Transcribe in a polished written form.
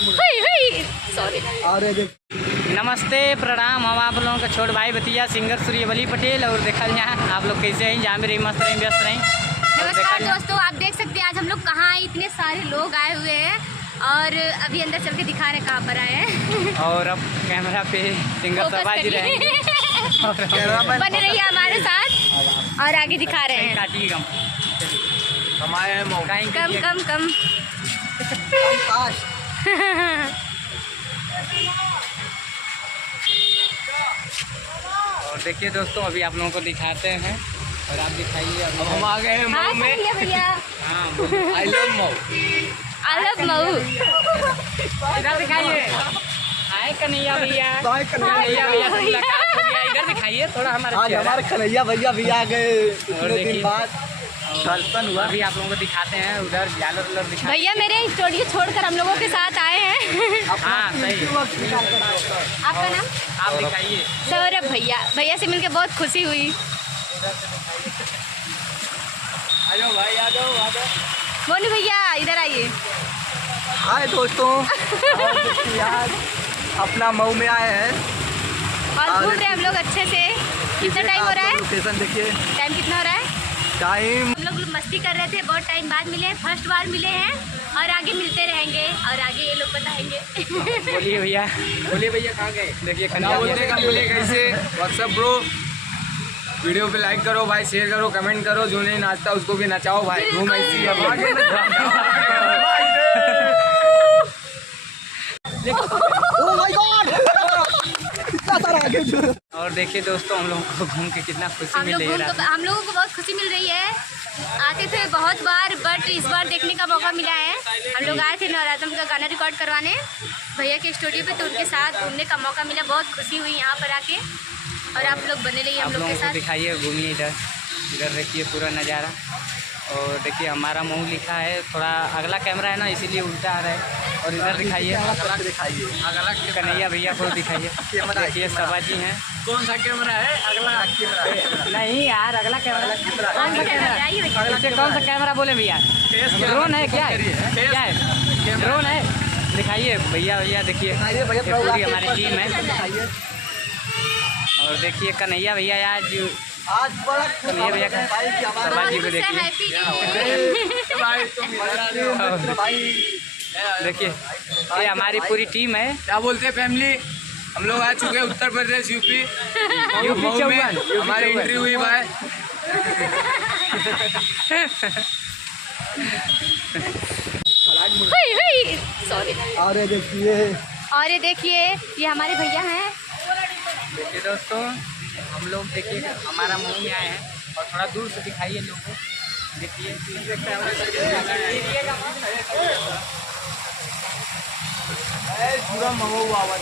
Sorry. नमस्ते प्रणाम, हम आप लोगों का छोट भाई भतीजा सिंगर सूर्यवली पटेल। और देखा यहाँ आप लोग कैसे हैं, जहाँ भी रही मस्त रही व्यस्त रही। नमस्कार दोस्तों, आप देख सकते हैं आज हम लोग कहाँ आए, इतने सारे लोग आए हुए हैं और अभी अंदर चल के दिखा रहे कहाँ पर आए हैं। और अब कैमरा पे सिंगर सबाजी रहे बने रहिए हमारे साथ और आगे दिखा रहे हैं। कम कम और देखिए दोस्तों, अभी आप लोगों को दिखाते हैं और आप दिखाइए। हम आ गए हैं मऊ में। भैया आई लव मऊ। इधर दिखाइए। हाय कन्हैया भैया, कन्हैया भैया इधर दिखाइए थोड़ा। हमारे कन्हैया भैया भी आ गए इतने दिन बाद। अभी आप लोगों को दिखाते हैं, उधर जालर उलर दिखा। भैया मेरे स्टूडियो छोड़कर हम लोगों के साथ आए हैं। हाँ सही। आपका नाम? आप दिखाइए। सौरभ भैया, भैया से मिलकर बहुत खुशी हुई। मोनू भैया इधर आइए। हाय दोस्तों, यार अपना मऊ में आए हैं और घूम रहे हैं हम लोग अच्छे से। कितना टाइम हो रहा है? लोकेशन देखिए। टाइम कितना हो रहा है? टाइम हम लोग मस्ती कर रहे थे, बहुत टाइम बाद मिले, फर्स्ट बार मिले हैं और आगे मिलते रहेंगे और आगे ये लोग बताएंगे। बोलिए भैया, बोलिए भैया कहाँ गए? देखिए बोले कैसे व्हाट्सअप ब्रो, वीडियो पे लाइक करो भाई, शेयर करो, कमेंट करो, जो नहीं नाचता उसको भी नचाओ भाई। घूम ऐसी है ओह माय गॉड, इतना सारा आगे। और देखिए दोस्तों, हम लोगों को घूम के कितना खुशी मिल रही है। हम लोगों को बहुत खुशी मिल रही है। आते थे बहुत बार, बट इस बार देखने का मौका मिला है। हम लोग आए थे नवरात्रम का गाना रिकॉर्ड करवाने भैया के स्टूडियो पे, तो उनके साथ घूमने का मौका मिला। बहुत खुशी हुई यहाँ पर आके। और आप लोग बने रहिए हम लोग के साथ। दिखाइए, घूमिए इधर, इधर देखिए पूरा नज़ारा। और देखिए हमारा मुँह लिखा है, थोड़ा अगला कैमरा है ना इसीलिए उल्टा आ रहा है। और इधर दिखाइए, अगला कन्हैया भैया को दिखाइए। देखिए सबाजी हैं। कौन सा कैमरा है? अगला कैमरा नहीं यार, अगला कैमरा कौन सा कैमरा? इसे कौन सा कैमरा बोले भैया? ड्रोन है क्या? क्या है? ड्रोन है? दिखाइए भैया। भैया देखिए, पूरी हमारी टीम है। और देखिए कन्हैया भैया आज कन्हैया भैया का सबाजी को देखिए। देखिए ये हमारी पूरी टीम है। क्या बोलते हैं फैमिली, हम लोग आ चुके हैं उत्तर प्रदेश यूपी में। हमारी एंट्री हुई भाई। सॉरी। और ये देखिए ये हमारे भैया हैं। देखिए दोस्तों, हम लोग देखिए हमारा मुंह में आए हैं और थोड़ा दूर से दिखाइए लोगों को। देखिए पूरा मऊ आवाज।